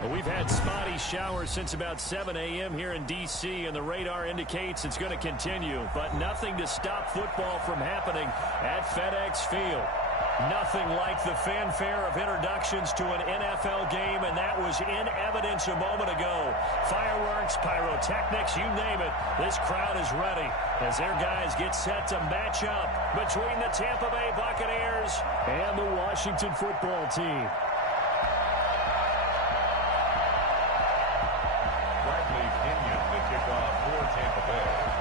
Well, we've had spotty showers since about 7 a.m. here in D.C., and the radar indicates it's going to continue. But nothing to stop football from happening at FedEx Field. Nothing like the fanfare of introductions to an NFL game, and that was in evidence a moment ago. Fireworks, pyrotechnics, you name it. This crowd is ready as their guys get set to match up between the Tampa Bay Buccaneers and the Washington football team. Bradley Pinion, the kickoff for Tampa Bay.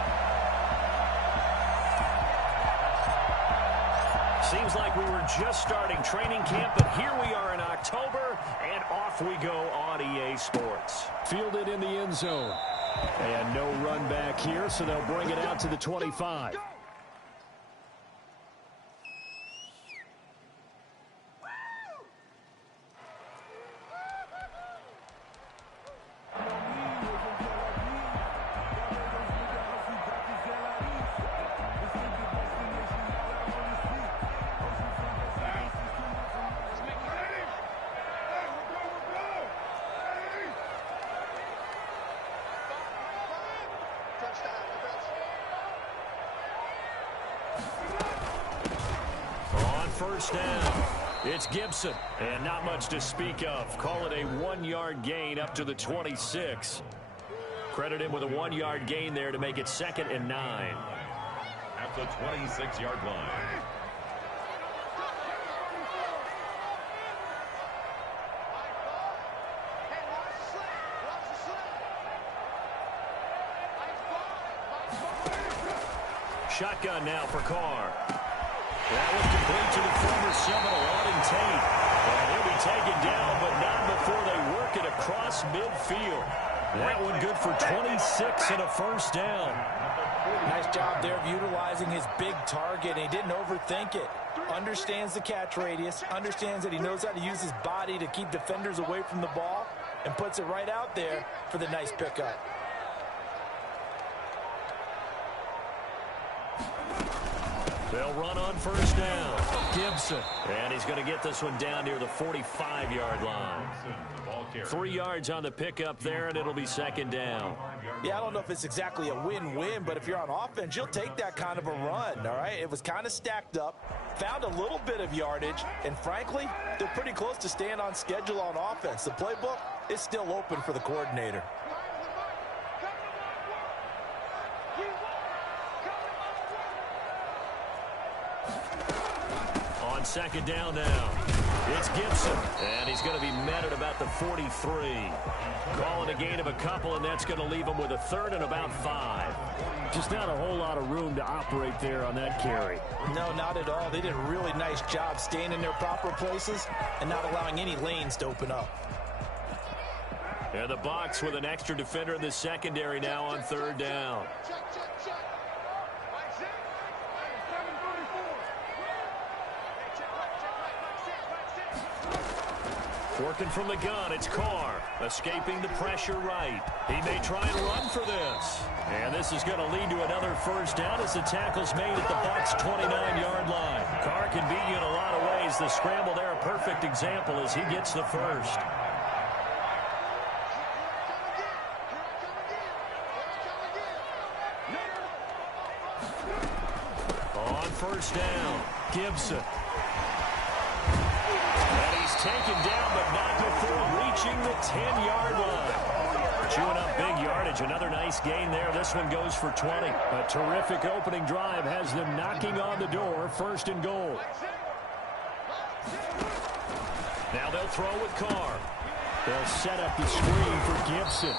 Seems like we were just starting training camp, but here we are in October, and off we go on EA Sports. Fielded in the end zone. And no run back here, so they'll bring it out to the 25. First down. It's Gibson. And not much to speak of. Call it a 1-yard gain up to the 26. Credit him with a 1-yard gain there to make it 2nd and 9. At the 26-yard line. Shotgun now for Carr. That was complete to the former Seminole, Auden Tate. And he'll be taken down, but not before they work it across midfield. That one good for 26 and a first down. Nice job there of utilizing his big target. He didn't overthink it. Understands the catch radius. Understands that he knows how to use his body to keep defenders away from the ball. And puts it right out there for the nice pickup. They'll run on first down. Gibson. And he's going to get this one down near the 45-yard line. 3 yards on the pickup there, and it'll be 2nd down. Yeah, I don't know if it's exactly a win-win, but if you're on offense, you'll take that kind of a run, all right? It was kind of stacked up, found a little bit of yardage, and frankly, they're pretty close to staying on schedule on offense. The playbook is still open for the coordinator. On 2nd down now, it's Gibson, and he's going to be met at about the 43. Calling a gain of a couple, and that's going to leave him with a 3rd and about 5. Just not a whole lot of room to operate there on that carry. No, not at all. They did a really nice job staying in their proper places and not allowing any lanes to open up. And the box with an extra defender in the secondary now on 3rd down. Working from the gun, it's Carr. Escaping the pressure right. He may try and run for this. And this is going to lead to another first down as the tackle's made at the Bucs' 29-yard line. Carr can beat you in a lot of ways. The scramble there, a perfect example as he gets the first. On first down, Gibson. Taken down, but not before reaching the 10-yard line. Chewing up big yardage. Another nice gain there. This one goes for 20. A terrific opening drive has them knocking on the door. 1st and goal. Now they'll throw with Carr. They'll set up the screen for Gibson.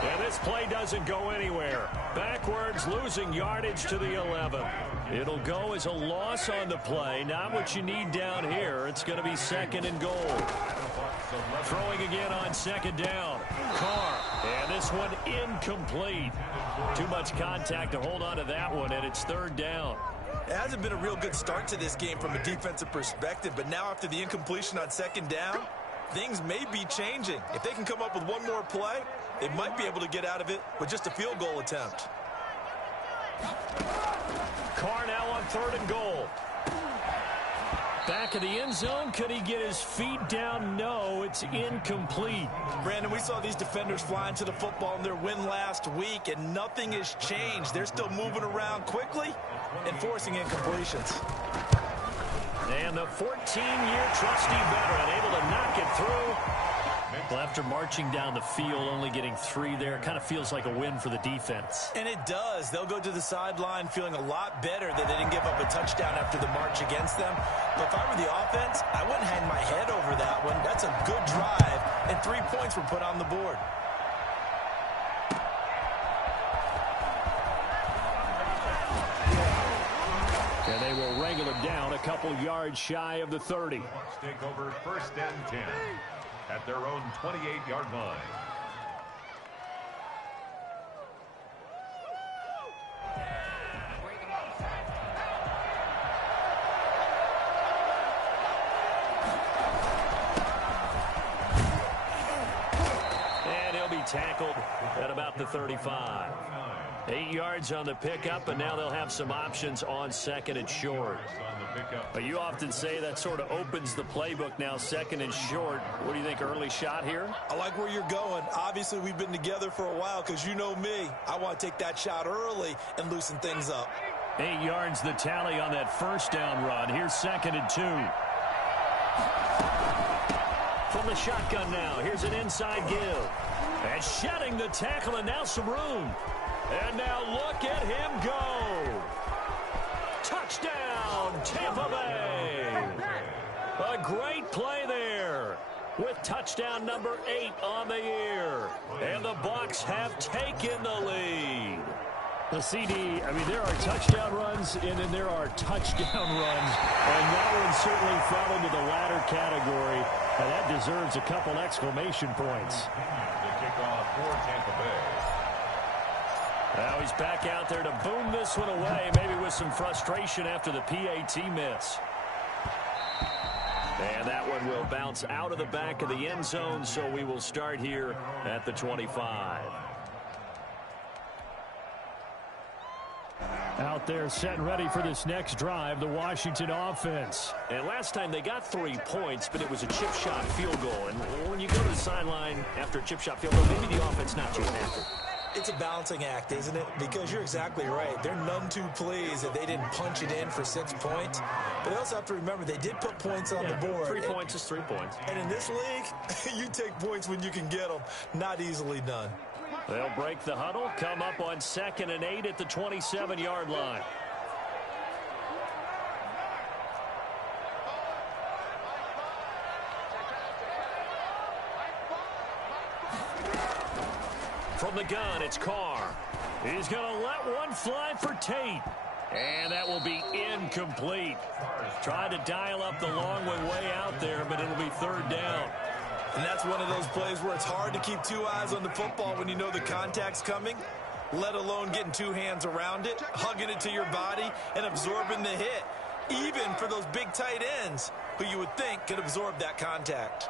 And this play doesn't go anywhere. Backwards, losing yardage to the 11. It'll go as a loss on the play. Not what you need down here. It's going to be 2nd and goal. Throwing again on 2nd down. Carr. And this one incomplete. Too much contact to hold on to that one, and it's 3rd down. It hasn't been a real good start to this game from a defensive perspective, but now after the incompletion on 2nd down, things may be changing. If they can come up with one more play, they might be able to get out of it with just a field goal attempt. Carr now on 3rd and goal. back of the end zone. Could he get his feet down? No, it's incomplete. Brandon, we saw these defenders flying to the football in their win last week, and nothing has changed. They're still moving around quickly and forcing incompletions. And the 14-year trusty veteran able to knock it through. Well, after marching down the field, only getting 3 there, kind of feels like a win for the defense. And it does. They'll go to the sideline feeling a lot better that they didn't give up a touchdown after the march against them. But if I were the offense, I wouldn't hang my head over that one. That's a good drive, and 3 points were put on the board. And they will wrangle it down a couple yards shy of the 30. Take over 1st and 10 at their own 28-yard line. And he'll be tackled at about the 35. 8 yards on the pickup, and now they'll have some options on 2nd and short. But you often say that sort of opens the playbook now, 2nd and short. What do you think, early shot here? I like where you're going. Obviously, we've been together for a while because you know me. I want to take that shot early and loosen things up. 8 yards the tally on that 1st down run. Here's 2nd and 2. From the shotgun now, here's an inside give. And shedding the tackle, and now some room. And now look at him go. Touchdown, Tampa Bay. A great play there with touchdown number 8 on the year. And the Bucs have taken the lead. The CD, I mean, there are touchdown runs, and then there are touchdown runs. And that one certainly fell into the latter category. And that deserves a couple exclamation points. The kickoff for Tampa Bay. Now he's back out there to boom this one away, maybe with some frustration after the PAT miss. And that one will bounce out of the back of the end zone, so we will start here at the 25. Out there set and ready for this next drive, the Washington offense. And last time they got 3 points, but it was a chip shot field goal. And when you go to the sideline after a chip shot field goal, maybe the offense not too happy. It's a balancing act, isn't it? Because you're exactly right. They're none too pleased that they didn't punch it in for 6 points. But they also have to remember they did put points on the board. 3 points is 3 points. And in this league, you take points when you can get them. Not easily done. They'll break the huddle, come up on 2nd and 8 at the 27-yard line. From the gun, it's Carr. He's going to let one fly for Tate. And that will be incomplete. Tried to dial up the long way out there, but it'll be 3rd down. And that's one of those plays where it's hard to keep 2 eyes on the football when you know the contact's coming, let alone getting 2 hands around it, hugging it to your body, and absorbing the hit, even for those big tight ends who you would think could absorb that contact.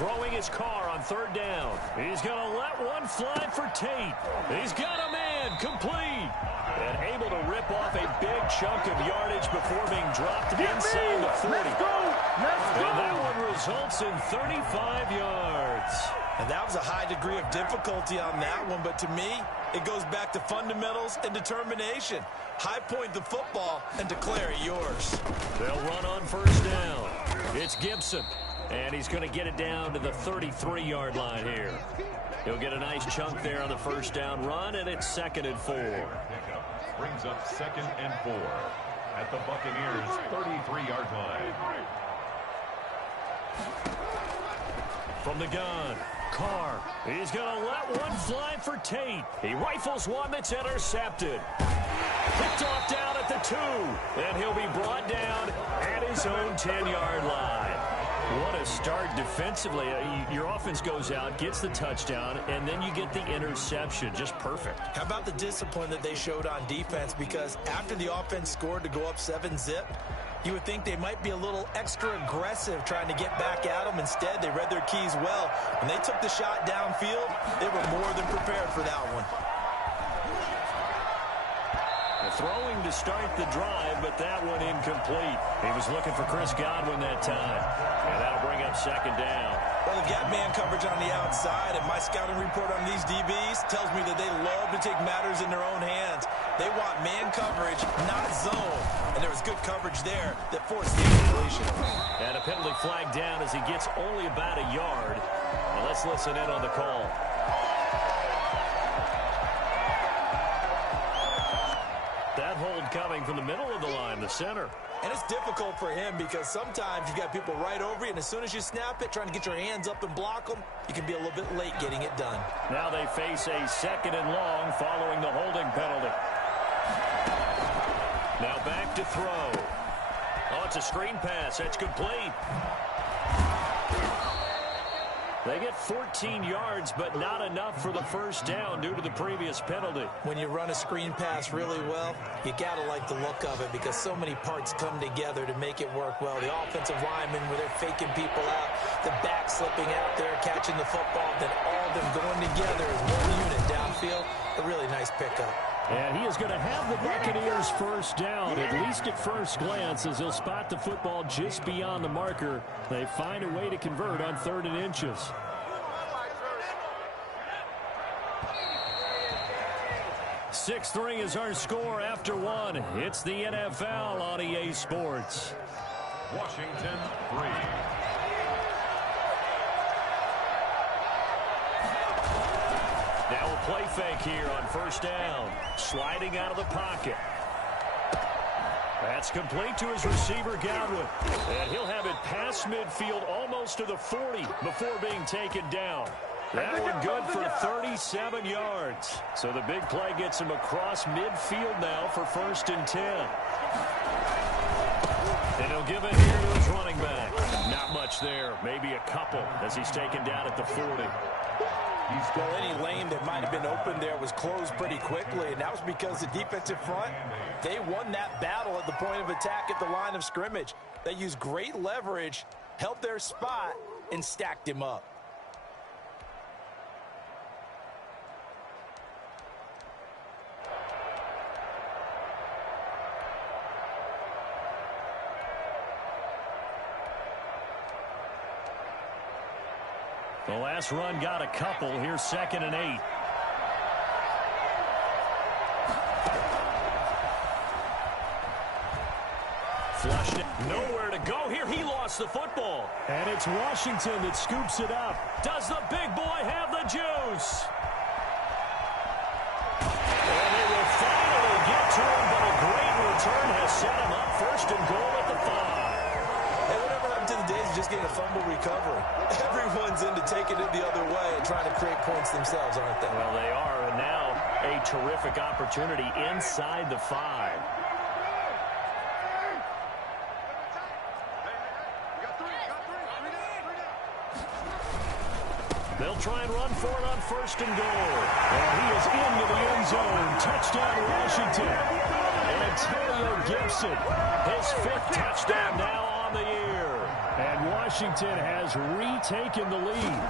Throwing his Carr on 3rd down. He's going to let one fly for Tate. He's got a man complete. And able to rip off a big chunk of yardage before being dropped inside the 40. Let's go. And that one results in 35 yards. And that was a high degree of difficulty on that one, but to me, it goes back to fundamentals and determination. High point the football and declare it yours. They'll run on 1st down. It's Gibson. And he's going to get it down to the 33-yard line here. He'll get a nice chunk there on the 1st down run, and it's 2nd and 4. Brings up 2nd and 4 at the Buccaneers' 33-yard line. From the gun, Carr. He's going to let one fly for Tate. He rifles one that's intercepted. Picked off down at the 2. And he'll be brought down at his own 10-yard line. What a start defensively. Your offense goes out, gets the touchdown, and then you get the interception. Just perfect. How about the discipline that they showed on defense? Because after the offense scored to go up 7-zip, You would think they might be a little extra aggressive trying to get back at them. Instead, they read their keys well. When they took the shot downfield, they were more than prepared for that one. Throwing to start the drive, but that one incomplete. He was looking for Chris Godwin that time. And that'll bring up second down. Well, they've got man coverage on the outside, and my scouting report on these DBs tells me that they love to take matters in their own hands. They want man coverage, not zone. And there was good coverage there that forced the incompletion. And a penalty flag down as he gets only about a yard. Well, let's listen in on the call. That hold coming from the middle of the line, the center. And it's difficult for him because sometimes you've got people right over you, and as soon as you snap it, trying to get your hands up and block them, you can be a little bit late getting it done. Now they face a second and long following the holding penalty. Now back to throw. Oh, it's a screen pass. That's complete. They get 14 yards, but not enough for the first down due to the previous penalty. When you run a screen pass really well, you got to like the look of it because so many parts come together to make it work well. The offensive linemen, where they're faking people out, the back slipping out there, catching the football, then all of them going together as one unit downfield. A really nice pickup. And he is going to have the Buccaneers first down, at least at first glance, as he'll spot the football just beyond the marker. They find a way to convert on 3rd and inches. .6-3 is our score after one. It's the NFL on EA Sports. Washington 3. Now a play fake here on first down. Sliding out of the pocket. That's complete to his receiver, Godwin. And he'll have it past midfield almost to the 40 before being taken down. That one good for 37 yards. So the big play gets him across midfield now for 1st and 10. And he'll give it here to his running back. Not much there. Maybe a couple as he's taken down at the 40. Well, any lane that might have been open there was closed pretty quickly, and that was because the defensive front, they won that battle at the point of attack at the line of scrimmage. They used great leverage, held their spot, and stacked him up. The last run got a couple. Here's 2nd and 8. Flushed it. Nowhere to go here. He lost the football. And it's Washington that scoops it up. Does the big boy have the juice? And they will finally get to him, but a great return has set him up 1st and goal at the 5. To the days of just getting a fumble recovery. Everyone's into taking it the other way and trying to create points themselves, aren't they? Well, they are, and now a terrific opportunity inside the 5. They'll try and run for it on 1st and goal. And he is into the end zone. Touchdown, Washington. And Antonio Gibson, his 5th touchdown now on the year. And Washington has retaken the lead.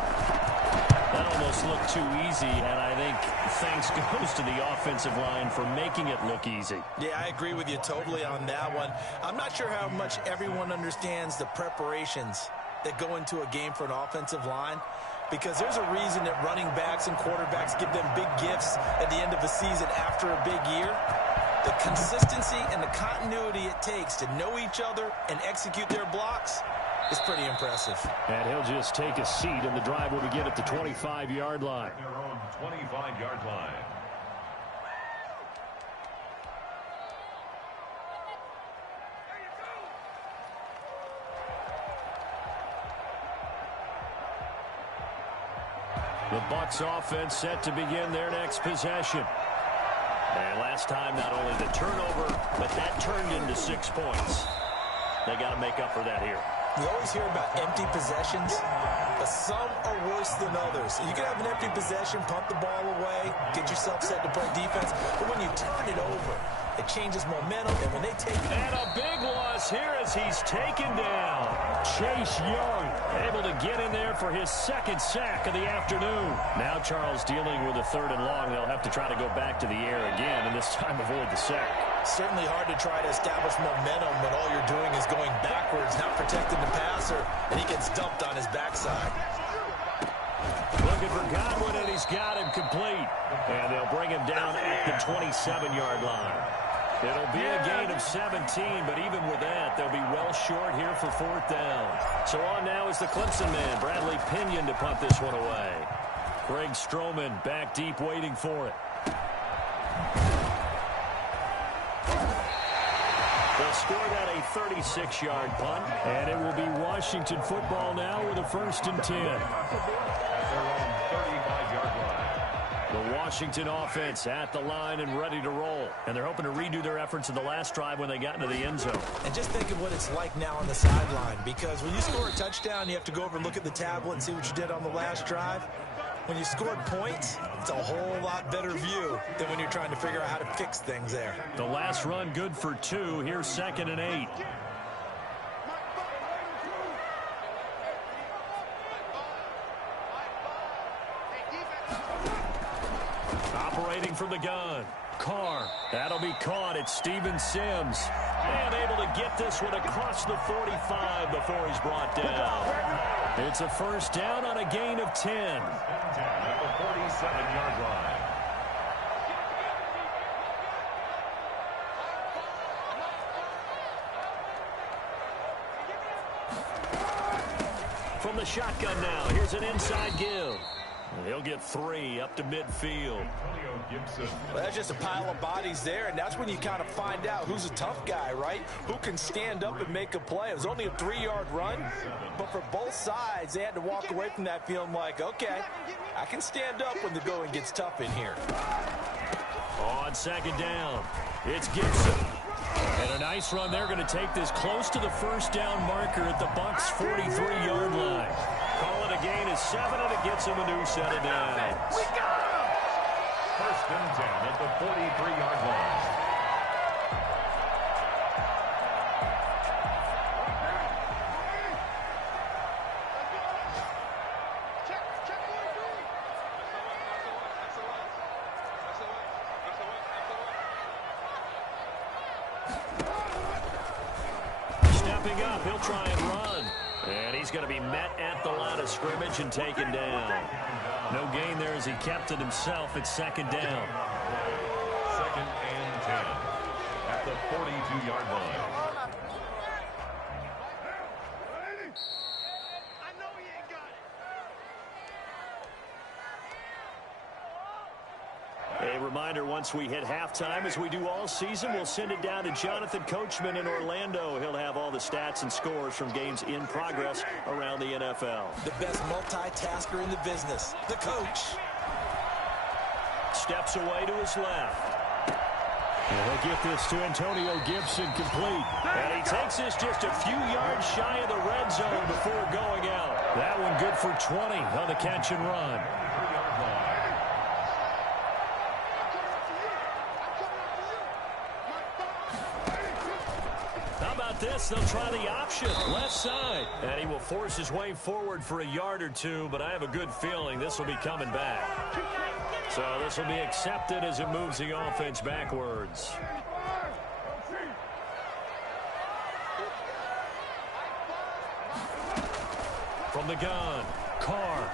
That almost looked too easy, and I think thanks goes to the offensive line for making it look easy. Yeah, I agree with you totally on that one. I'm not sure how much everyone understands the preparations that go into a game for an offensive line, because there's a reason that running backs and quarterbacks give them big gifts at the end of the season after a big year. The consistency and the continuity it takes to know each other and execute their blocks is pretty impressive. And he'll just take a seat, and the drive will begin at the 25-yard line. Their own 25-yard line. The Bucs offense set to begin their next possession. And last time, not only the turnover, but that turned into 6 points. They got to make up for that here. You always hear about empty possessions, but some are worse than others. You can have an empty possession, punt the ball away, get yourself set to play defense, but when you turn it over, It changes momentum, and when they take... And a big loss here as he's taken down. Chase Young able to get in there for his second sack of the afternoon. Now Charles dealing with a 3rd and long. They'll have to try to go back to the air again, and this time avoid the sack. Certainly hard to try to establish momentum when all you're doing is going backwards, not protecting the passer, and he gets dumped on his backside. Looking for Godwin, and he's got him complete. And they'll bring him down at the 27-yard line. It'll be a gain of 17, but even with that, they'll be well short here for 4th down. So on now is the Clemson man, Bradley Pinion, to punt this one away. Greg Stroman back deep waiting for it. They'll score that a 36-yard punt, and it will be Washington football now with a 1st and 10. The Washington offense at the line and ready to roll. And they're hoping to redo their efforts in the last drive when they got into the end zone. And just think of what it's like now on the sideline, because when you score a touchdown, you have to go over and look at the tablet and see what you did on the last drive. When you scored points, it's a whole lot better view than when you're trying to figure out how to fix things there. The last run good for 2. Here's 2nd and 8. Operating from the gun. Carr. That'll be caught. It's Steven Sims. And able to get this one across the 45 before he's brought down. It's a 1st down on a gain of 10. At the 47-yard line. From the shotgun now, here's an inside give. And he'll get 3 up to midfield. Well, that's just a pile of bodies there, and that's when you kind of find out who's a tough guy, right? Who can stand up and make a play. It was only a 3-yard run, but for both sides, they had to walk away from that feeling like, okay, I can stand up when the going gets tough in here. On 2nd down, it's Gibson. And a nice run. They're going to take this close to the 1st down marker at the Bucs' 43-yard line. Call it a gain of 7, and it gets them a new set of downs. 1st and 10 at the 43-yard line. Stepping up, he'll try and run. And he's going to be met at the line of scrimmage and taken down. No gain there as he kept it himself. It's 2nd down. 2nd and 10 at the 42-yard line. A reminder, once we hit halftime, as we do all season, we'll send it down to Jonathan Coachman in Orlando. He'll have all the stats and scores from games in progress around the NFL. The best multitasker in the business, the coach. Steps away to his left. And he'll get this to Antonio Gibson complete. And he takes this just a few yards shy of the red zone before going out. That one good for 20 on the catch and run. This, they'll try the option, left side. And he will force his way forward for a yard or 2, but I have a good feeling this will be coming back. So this will be accepted as it moves the offense backwards. From the gun, Carr.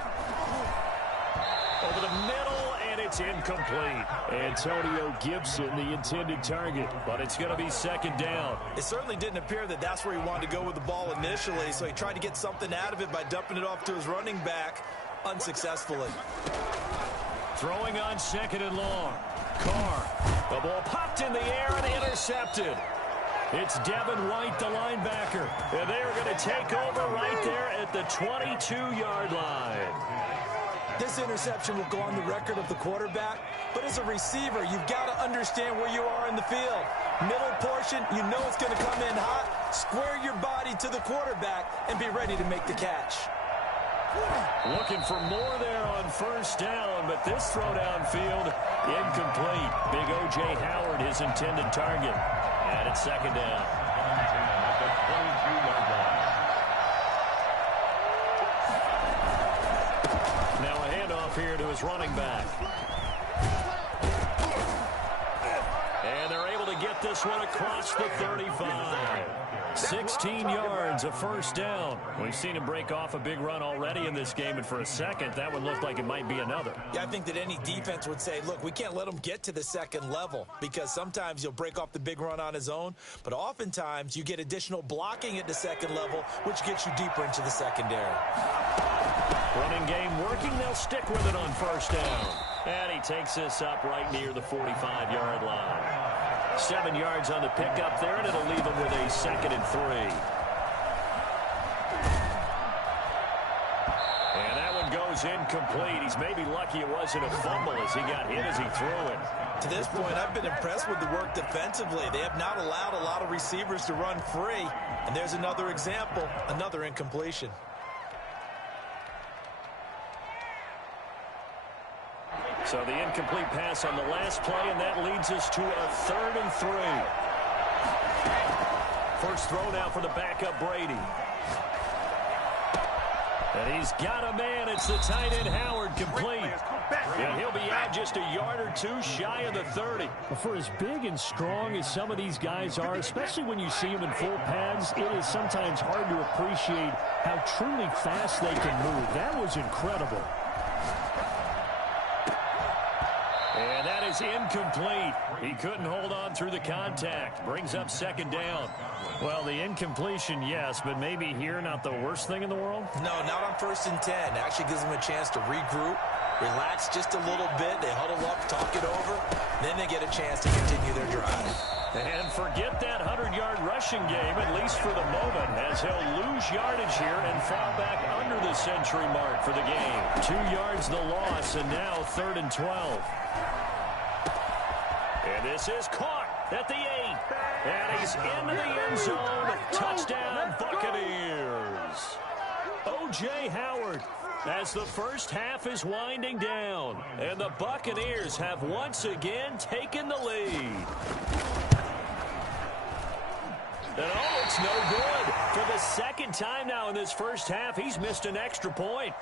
Over the middle, and it's incomplete. Antonio Gibson, the intended target, but it's going to be 2nd down. It certainly didn't appear that that's where he wanted to go with the ball initially, so he tried to get something out of it by dumping it off to his running back unsuccessfully. Throwing on 2nd and long. Carr. The ball popped in the air and intercepted. It's Devin White, the linebacker. And they are going to take over right there at the 22-yard line. This interception will go on the record of the quarterback, but as a receiver, you've got to understand where you are in the field. Middle portion, you know it's going to come in hot. Square your body to the quarterback and be ready to make the catch. Looking for more there on first down, but this throw downfield incomplete. Big O.J. Howard, his intended target. And it's second down. At the 22-yard line. Now a handoff here to his running back. And they're able to get this one across the 35. 16 yards, a first down. We've seen him break off a big run already in this game, and for a second, that one looked like it might be another. Yeah, I think that any defense would say, look, we can't let him get to the second level, because sometimes he'll break off the big run on his own, but oftentimes you get additional blocking at the second level, which gets you deeper into the secondary. Running game working, they'll stick with it on first down. And he takes this up right near the 45-yard line. 7 yards on the pickup there, and it'll leave him with a 2nd and 3. And that one goes incomplete. He's maybe lucky it wasn't a fumble as he got hit as he threw it. To this point, I've been impressed with the work defensively. They have not allowed a lot of receivers to run free. And there's another example, another incompletion. So the incomplete pass on the last play, and that leads us to a 3rd and 3. First throw now for the backup Brady. And he's got a man. It's the tight end Howard, complete. And he'll be out just a yard or two shy of the 30. Well, for as big and strong as some of these guys are, especially when you see them in full pads, it is sometimes hard to appreciate how truly fast they can move. That was incredible. And that is incomplete. He couldn't hold on through the contact. Brings up 2nd down. Well, the incompletion, yes, but maybe here not the worst thing in the world? No, not on 1st and 10. Actually gives them a chance to regroup, relax just a little bit. They huddle up, talk it over. Then they get a chance to continue their drive. And forget that 100-yard rushing game, at least for the moment, as he'll lose yardage here and fall back under the century mark for the game. 2 yards the loss, and now 3rd and 12. And this is caught at the 8. And he's into the end zone. Touchdown, Buccaneers. O.J. Howard, as the first half is winding down. And the Buccaneers have once again taken the lead. And oh, it's no good. For the 2nd time now in this first half, he's missed an extra point.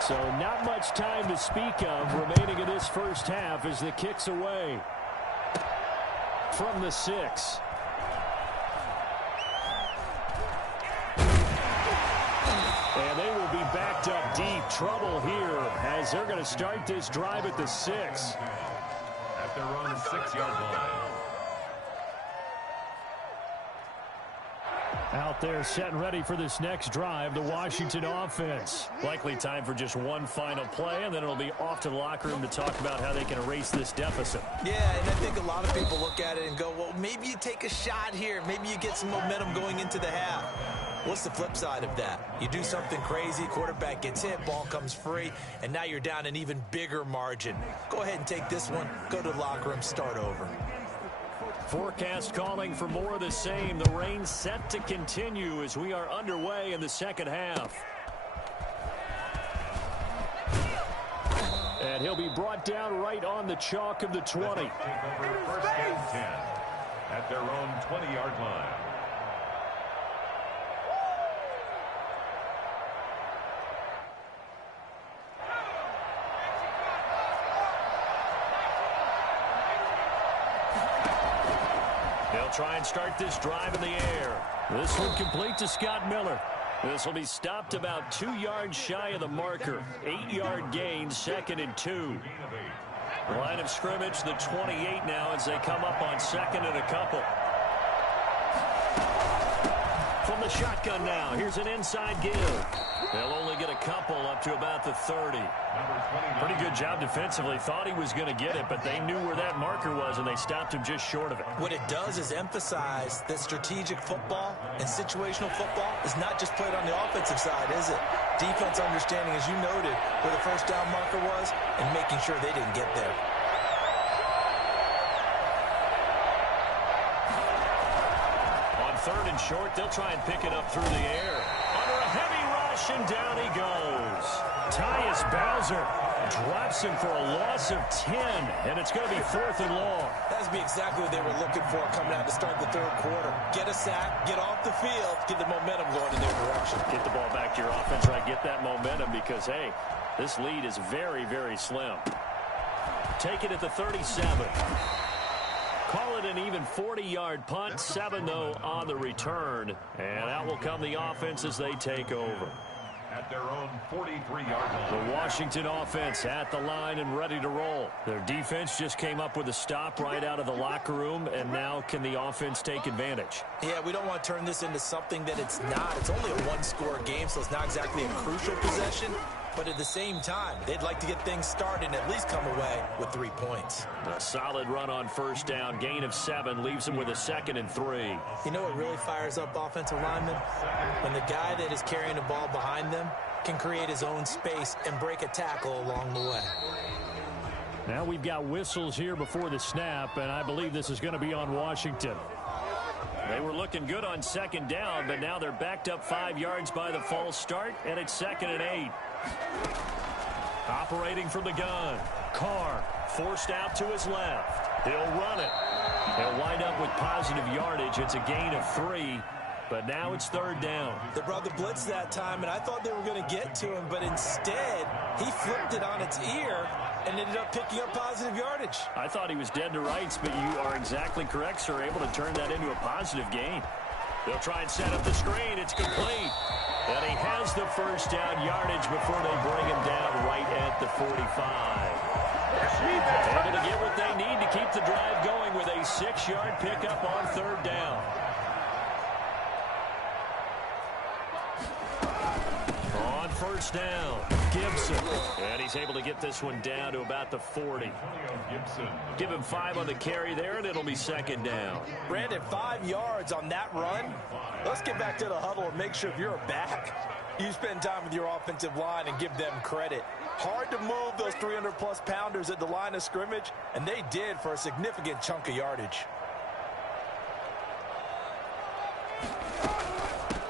So not much time to speak of remaining in this first half as the kick's away from the 6. And they will be backed up deep. Trouble here as they're going to start this drive at the 6. At their own 6-yard line. Out there set and ready for this next drive, the Washington offense. Likely time for just one final play, and then it'll be off to the locker room to talk about how they can erase this deficit. Yeah, and I think a lot of people look at it and go, well, maybe you take a shot here. Maybe you get some momentum going into the half. What's the flip side of that? You do something crazy, quarterback gets hit, ball comes free, and now you're down an even bigger margin. Go ahead and take this one, go to the locker room, start over. Forecast calling for more of the same. The rain set to continue as we are underway in the second half. And he'll be brought down right on the chalk of the 20. Take over 1st and 10 at their own 20-yard line. They'll try and start this drive in the air. This one complete to Scott Miller. This will be stopped about 2 yards shy of the marker. 8-yard gain, 2nd and 2. Line of scrimmage, the 28 now as they come up on 2nd and a couple. From the shotgun now. Here's an inside give. They'll only get a couple up to about the 30. Pretty good job defensively. Thought he was going to get it, but they knew where that marker was, and they stopped him just short of it. What it does is emphasize that strategic football and situational football is not just played on the offensive side, is it? Defense understanding, as you noted, where the first down marker was and making sure they didn't get there. Third and short, they'll try and pick it up through the air. Under a heavy rush, and down he goes. Tyus Bowser drops him for a loss of 10, and it's going to be 4th and long. That's be exactly what they were looking for coming out to start the third quarter. Get a sack, get off the field, get the momentum going in their direction. Get the ball back to your offense, right? Get that momentum because, hey, this lead is very, very slim. Take it at the 37. Call it an even 40-yard punt, 7 though on the return. And out will come the offense as they take over. At their own 43-yard line. The Washington offense at the line and ready to roll. Their defense just came up with a stop right out of the locker room, and now can the offense take advantage? Yeah, we don't want to turn this into something that it's not. It's only a one-score game, so it's not exactly a crucial possession. But at the same time, they'd like to get things started and at least come away with 3 points. A solid run on first down. Gain of 7 leaves them with a 2nd and 3. You know what really fires up offensive linemen? When the guy that is carrying the ball behind them can create his own space and break a tackle along the way. Now we've got whistles here before the snap, and I believe this is going to be on Washington. They were looking good on 2nd down, but now they're backed up 5 yards by the false start, and it's 2nd and 8. Operating from the gun. Carr forced out to his left. He'll run it. He'll wind up with positive yardage. It's a gain of 3, but now it's 3rd down. They brought the blitz that time, and I thought they were going to get to him, but instead he flipped it on its ear and ended up picking up positive yardage. I thought he was dead to rights, but you are exactly correct, sir. Able to turn that into a positive gain. They'll try and set up the screen. It's complete. And he has the first down yardage before they bring him down right at the 45. Able to get what they need to keep the drive going with a 6-yard pickup on 3rd down. On first down, Gibson. And he's able to get this one down to about the 40. Give him 5 on the carry there, and it'll be 2nd down. Brandon, 5 yards on that run. Let's get back to the huddle and make sure if you're a back, you spend time with your offensive line and give them credit. Hard to move those 300-plus pounders at the line of scrimmage, and they did for a significant chunk of yardage.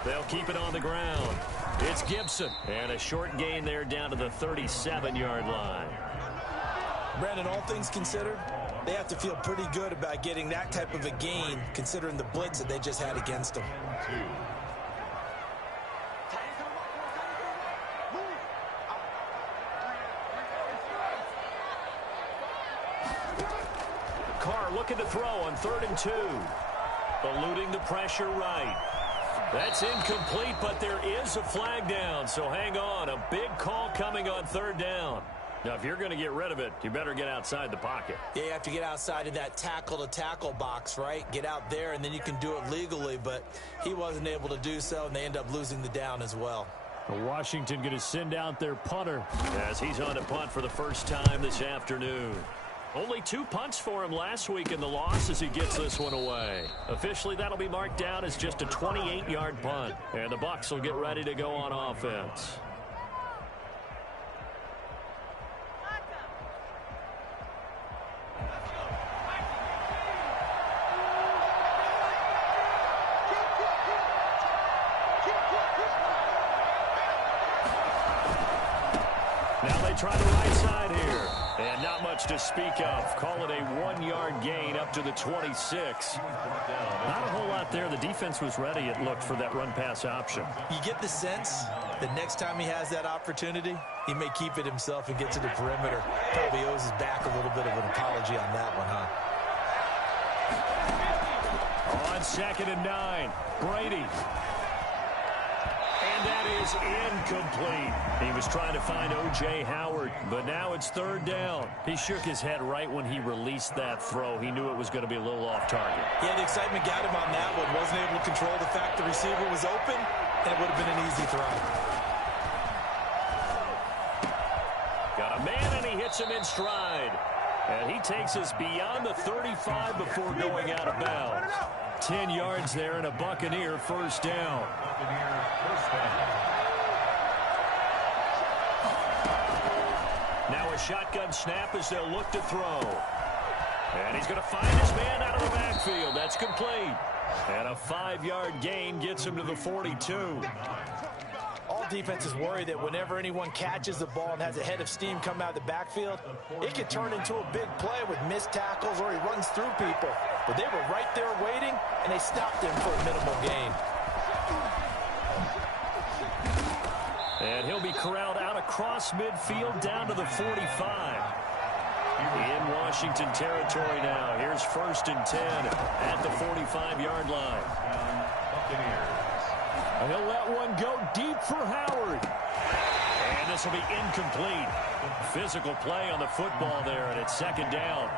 They'll keep it on the ground. It's Gibson. And a short gain there down to the 37-yard line. Brandon, all things considered, they have to feel pretty good about getting that type of a gain considering the blitz that they just had against them. Carr looking to throw on 3rd and 2. Eluding the pressure right. That's incomplete, but there is a flag down, so hang on. A big call coming on 3rd down. Now, if you're going to get rid of it, you better get outside the pocket. Yeah, you have to get outside of that tackle-to-tackle box, right? Get out there, and then you can do it legally, but he wasn't able to do so, and they end up losing the down as well. Washington going to send out their punter. As he's on to punt for the first time this afternoon. Only 2 punts for him last week in the loss as he gets this one away. Officially, that'll be marked down as just a 28-yard punt. And the Bucs will get ready to go on offense. Now they try the right side here. And not much to speak of. Call it a 1-yard gain up to the 26. Not a whole lot there. The defense was ready, it looked, for that run-pass option. You get the sense that next time he has that opportunity, he may keep it himself and get to the perimeter. Probably owes his back a little bit of an apology on that one, huh? On 2nd and 9, Brady. And that is incomplete. He was trying to find O.J. Howard, but now it's third down. He shook his head right when he released that throw. He knew it was going to be a little off target. Yeah, the excitement got him on that one. Wasn't able to control the fact the receiver was open, and it would have been an easy throw. Got a man, and he hits him in stride. And he takes us beyond the 35 before going out of bounds. 10 yards there and a Buccaneer first down. Buccaneer first down. Now a shotgun snap as they'll look to throw. And he's going to find his man out of the backfield. That's complete. And a 5-yard gain gets him to the 42. All defenses worry that whenever anyone catches the ball and has a head of steam come out of the backfield, it could turn into a big play with missed tackles or he runs through people. But they were right there waiting, and they stopped him for a minimal gain. And he'll be corralled out across midfield down to the 45. In Washington territory now. Here's 1st and 10 at the 45-yard line. Buccaneers. And he'll let one go deep for Howard. And this will be incomplete. Physical play on the football there, and it's second down.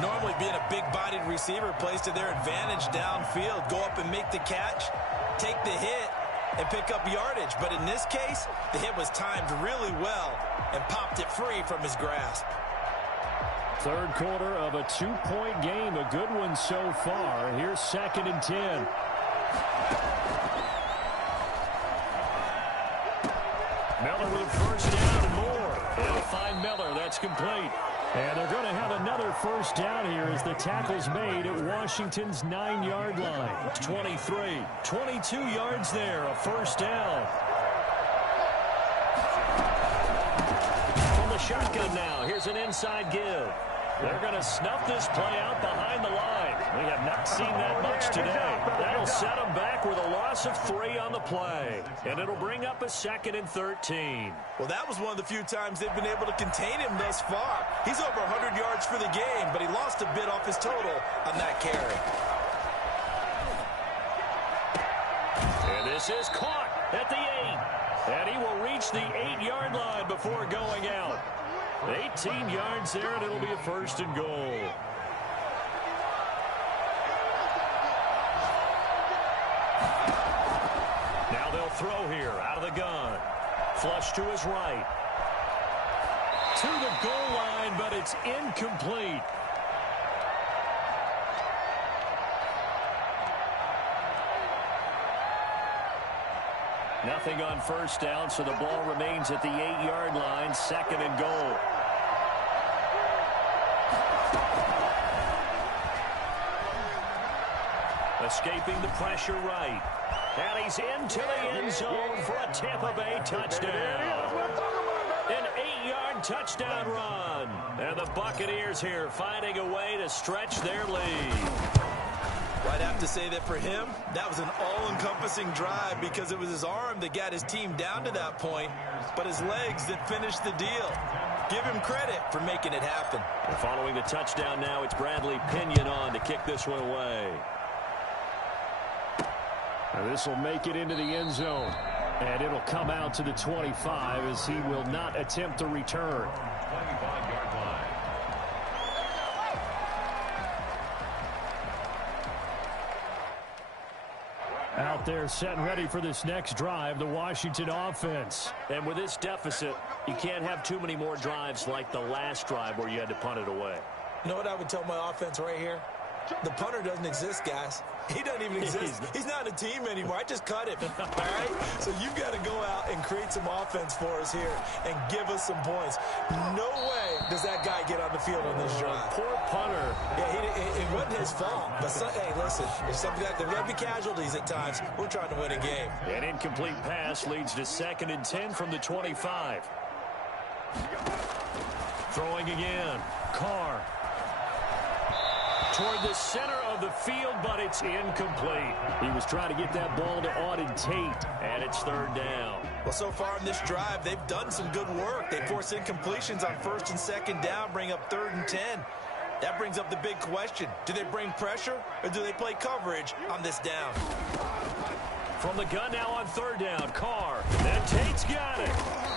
Normally being a big-bodied receiver plays to their advantage downfield. Go up and make the catch, take the hit, and pick up yardage. But in this case, the hit was timed really well and popped it free from his grasp. Third quarter of a 2-point game. A good one so far. Here's 2nd and 10. Miller with a first down and more. They'll find Miller. That's complete. And they're going to have another first down here as the tackle's made at Washington's 9-yard line. 23, 22 yards there, a first down. From the shotgun now, here's an inside give. They're going to snuff this play out behind the line. We have not seen that much today. That'll set them back with a loss of 3 on the play. And it'll bring up a 2nd and 13. Well, that was one of the few times they've been able to contain him thus far. He's over 100 yards for the game, but he lost a bit off his total on that carry. And this is caught at the 8. And he will reach the 8-yard line before going out. 18 yards there, and it'll be a 1st and goal. Now they'll throw here out of the gun. Flush to his right. To the goal line, but it's incomplete. Nothing on first down, so the ball remains at the 8-yard line, 2nd and goal. Escaping the pressure right. And he's into the end zone for a Tampa Bay touchdown. An 8-yard touchdown run. And the Buccaneers here finding a way to stretch their lead. I'd have to say that for him, that was an all-encompassing drive because it was his arm that got his team down to that point, but his legs that finished the deal. Give him credit for making it happen. And following the touchdown now, it's Bradley Pinion on to kick this one away. And this will make it into the end zone. And it'll come out to the 25 as he will not attempt to return. 25-yard line. Out there set and ready for this next drive, the Washington offense. And with this deficit, you can't have too many more drives like the last drive where you had to punt it away. You know what I would tell my offense right here? The punter doesn't exist, guys. He doesn't even exist. He's not a team anymore. I just cut him. All right? So you've got to go out and create some offense for us here and give us some points. No way does that guy get on the field on this drive. Poor punter. Yeah, it wasn't his fault. But, hey, listen, there's something like there will be casualties at times. We're trying to win a game. An incomplete pass leads to 2nd and 10 from the 25. Throwing again. Carr. Toward the center of the field, but it's incomplete. He was trying to get that ball to Auden Tate, and it's 3rd down. Well, so far in this drive, they've done some good work. They force incompletions on 1st and 2nd down, bring up 3rd and 10. That brings up the big question. Do they bring pressure, or do they play coverage on this down? From the gun now on third down, Carr. And Tate's got it.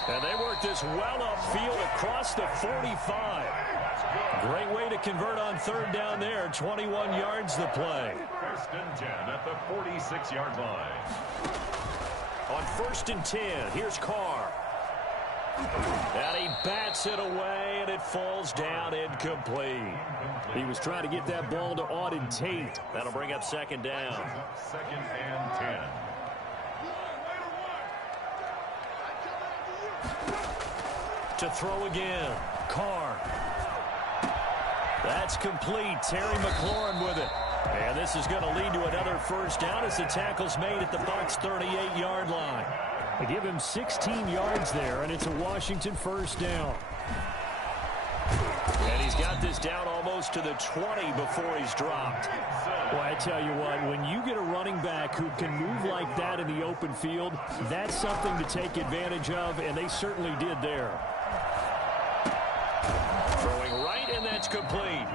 And they work this well upfield across the 45. Great way to convert on third down there. 21 yards the play. 1st and 10 at the 46-yard line. On 1st and 10, here's Carr. And he bats it away, and it falls down incomplete. He was trying to get that ball to Auden Tate. That'll bring up 2nd down. 2nd and 10. To throw again, Carr. That's complete. Terry McLaurin with it. And this is going to lead to another 1st down as the tackle's made at the Bucs' 38-yard line. They give him 16 yards there, and it's a Washington 1st down. And he's got this down almost to the 20 before he's dropped. Well, I tell you what, when you get a running back who can move like that in the open field, that's something to take advantage of, and they certainly did there. Throwing right, and that's complete.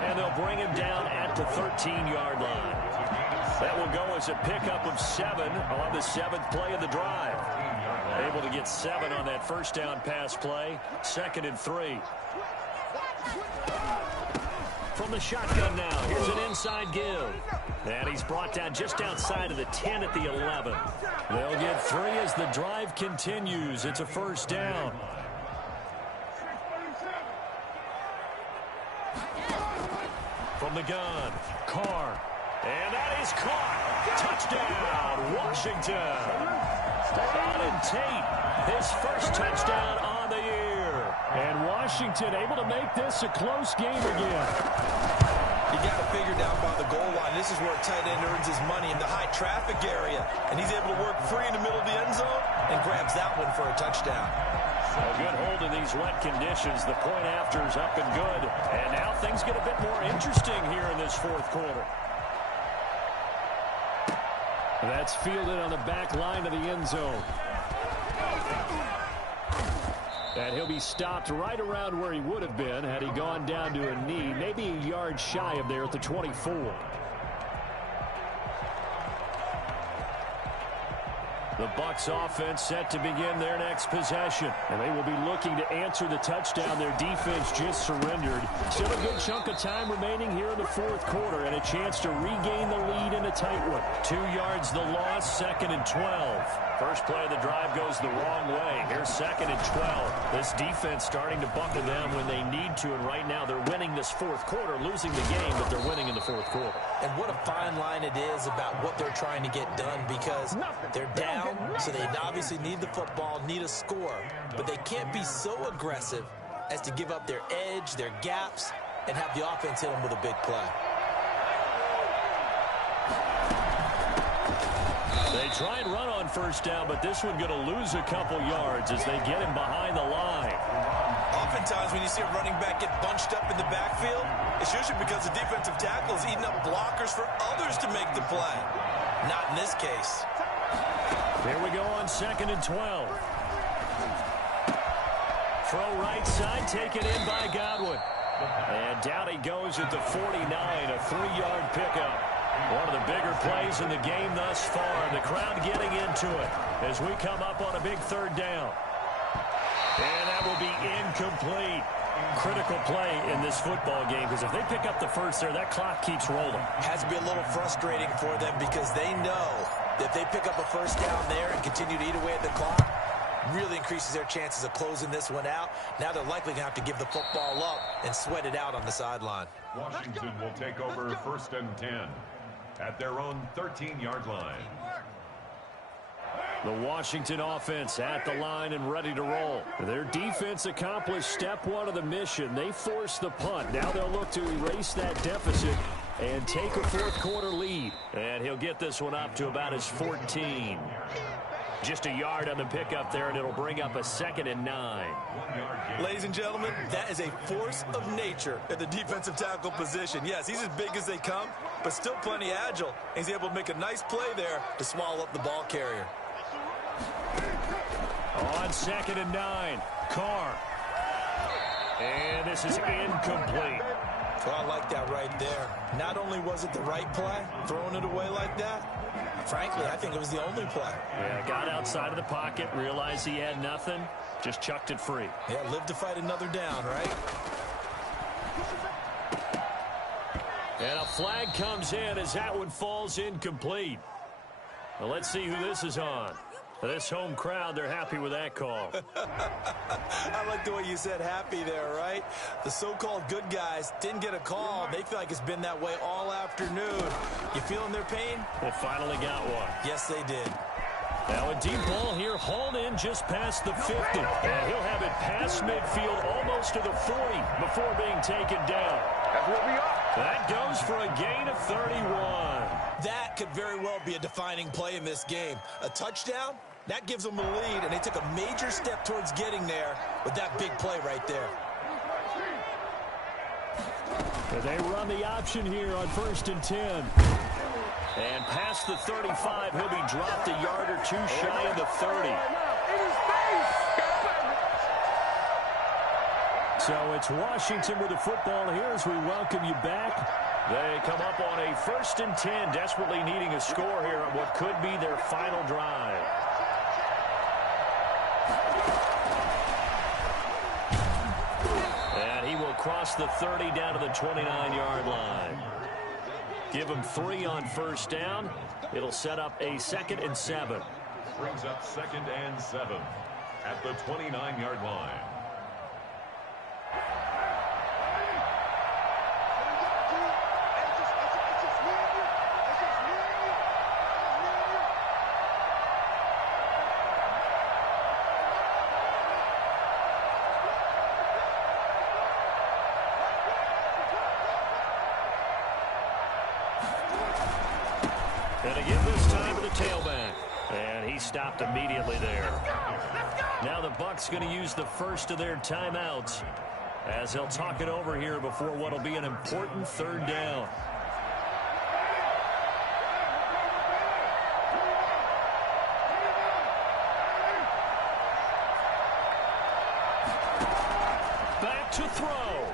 And they'll bring him down at the 13-yard line. That will go as a pickup of 7 on the 7th play of the drive. Able to get 7 on that 1st down pass play. 2nd and 3. From the shotgun now, here's an inside give. And he's brought down just outside of the 10 at the 11. They'll get 3 as the drive continues. It's a 1st down. From the gun, Carr. And that is caught. Touchdown, Washington. Auden Tate, his 1st touchdown on the year. And Washington able to make this a close game again. You got to figure down by the goal line. This is where a tight end earns his money in the high traffic area. And he's able to work free in the middle of the end zone and grabs that one for a touchdown. A good hold in these wet conditions. The point after is up and good. And now things get a bit more interesting here in this 4th quarter. That's fielded on the back line of the end zone. And he'll be stopped right around where he would have been had he gone down to a knee, maybe a yard shy of there at the 24. The Bucs offense set to begin their next possession. And they will be looking to answer the touchdown their defense just surrendered. Still a good chunk of time remaining here in the 4th quarter and a chance to regain the lead in a tight one. 2 yards the loss, 2nd and 12. First play of the drive goes the wrong way. Here's 2nd and 12. This defense starting to buckle down when they need to, and right now they're winning this 4th quarter, losing the game, but they're winning in the 4th quarter. And what a fine line it is about what they're trying to get done, because they're down, so they obviously need the football, need a score, but they can't be so aggressive as to give up their edge, their gaps, and have the offense hit them with a big play. They try and run on 1st down, but this one going to lose a couple yards as they get him behind the line. Oftentimes when you see a running back get bunched up in the backfield, it's usually because the defensive tackle is eating up blockers for others to make the play. Not in this case. Here we go on 2nd and 12. Throw right side, taken in by Godwin. And down he goes at the 49, a 3-yard pickup. One of the bigger plays in the game thus far. The crowd getting into it as we come up on a big 3rd down. And that will be incomplete. Critical play in this football game, because if they pick up the 1st there, that clock keeps rolling. Has to be a little frustrating for them because they know that if they pick up a 1st down there and continue to eat away at the clock, really increases their chances of closing this one out. Now they're likely going to have to give the football up and sweat it out on the sideline. Washington will take over 1st and 10 at their own 13-yard line. The Washington offense at the line and ready to roll. Their defense accomplished step 1 of the mission. They forced the punt. Now they'll look to erase that deficit and take a 4th quarter lead. And he'll get this one up to about his 14. Just a yard on the pickup there, and it'll bring up a 2nd and 9. Ladies and gentlemen, that is a force of nature at the defensive tackle position. Yes, he's as big as they come, but still plenty agile. He's able to make a nice play there to swallow up the ball carrier. On 2nd and 9, Carr. And this is incomplete. Well, I like that right there. Not only was it the right play, throwing it away like that, Frankly, I think it was the only play. Yeah, got outside of the pocket, realized he had nothing, just chucked it free. Yeah, live to fight another down, right? And a flag comes in as that one falls incomplete. Well, let's see who this is on. This home crowd, they're happy with that call. I like the way you said happy there, right? The so-called good guys didn't get a call. They feel like it's been that way all afternoon. You feeling their pain? They finally got one. Yes, they did. Now a deep ball here, hauled in just past the 50. And he'll have it past midfield, almost to the 40, before being taken down. That's where we are. That goes for a gain of 31. That could very well be a defining play in this game. A touchdown, that gives them a lead, and they took a major step towards getting there with that big play right there. And they run the option here on 1st and 10. And past the 35, he'll be dropped a yard or two shy of the 30. So it's Washington with the football here as we welcome you back. They come up on a 1st and 10, desperately needing a score here on what could be their final drive. And he will cross the 30 down to the 29-yard line. Give him 3 on 1st down. It'll set up a 2nd and 7. Brings up 2nd and 7 at the 29-yard line. And again this time to the tailback. And he stopped immediately there. Now the Bucs going to use the first of their timeouts as they'll talk it over here before what will be an important 3rd down. Back to throw.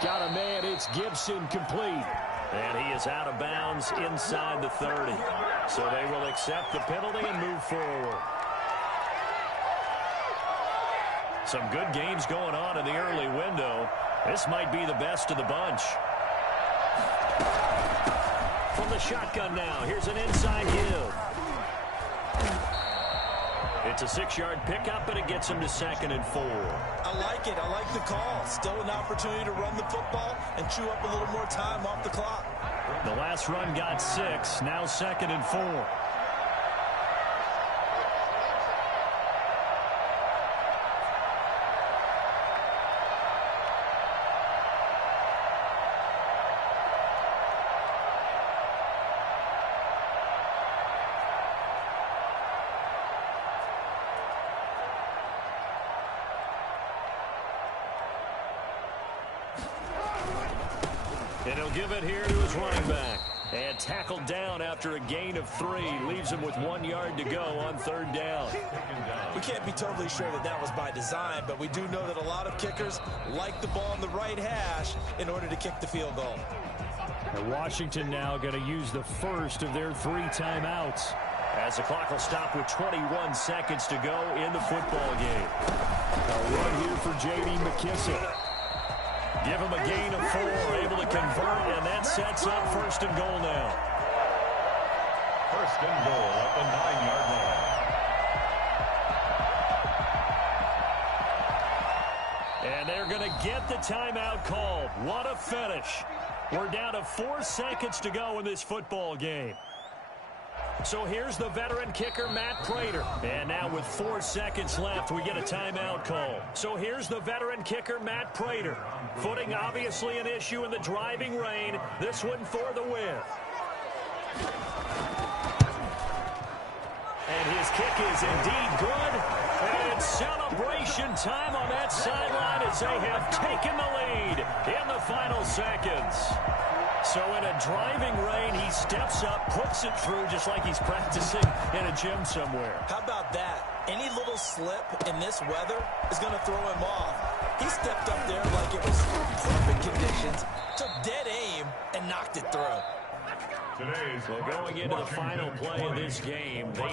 Got a man, it's Gibson, complete. And he is out of bounds inside the 30. So they will accept the penalty and move forward. Some good games going on in the early window. This might be the best of the bunch. From the shotgun now, here's an inside give. It's a 6-yard pickup, and it gets him to 2nd and 4. I like it. I like the call. Still an opportunity to run the football and chew up a little more time off the clock. The last run got 6. Now 2nd and 4. And he'll give it here to his running back. And tackled down after a gain of 3. Leaves him with 1 yard to go on 3rd down. We can't be totally sure that that was by design, but we do know that a lot of kickers like the ball on the right hash in order to kick the field goal. And Washington now going to use the first of their 3 timeouts. As the clock will stop with 21 seconds to go in the football game. A run here for J.D. McKissic. Give him a gain of 4, able to convert, and that sets up 1st and goal now. 1st and goal at the 9-yard line. And they're going to get the timeout called. What a finish. We're down to 4 seconds to go in this football game. So here's the veteran kicker, Matt Prater. And now with 4 seconds left, we get a timeout call. So here's the veteran kicker, Matt Prater. Footing obviously an issue in the driving rain. This one for the win. And his kick is indeed good. And it's celebration time on that sideline as they have taken the lead in the final seconds. So in a driving rain, he steps up, puts it through just like he's practicing in a gym somewhere. How about that? Any little slip in this weather is going to throw him off. He stepped up there like it was perfect conditions, took dead aim, and knocked it through. Today's Well, going into the final play of this game, they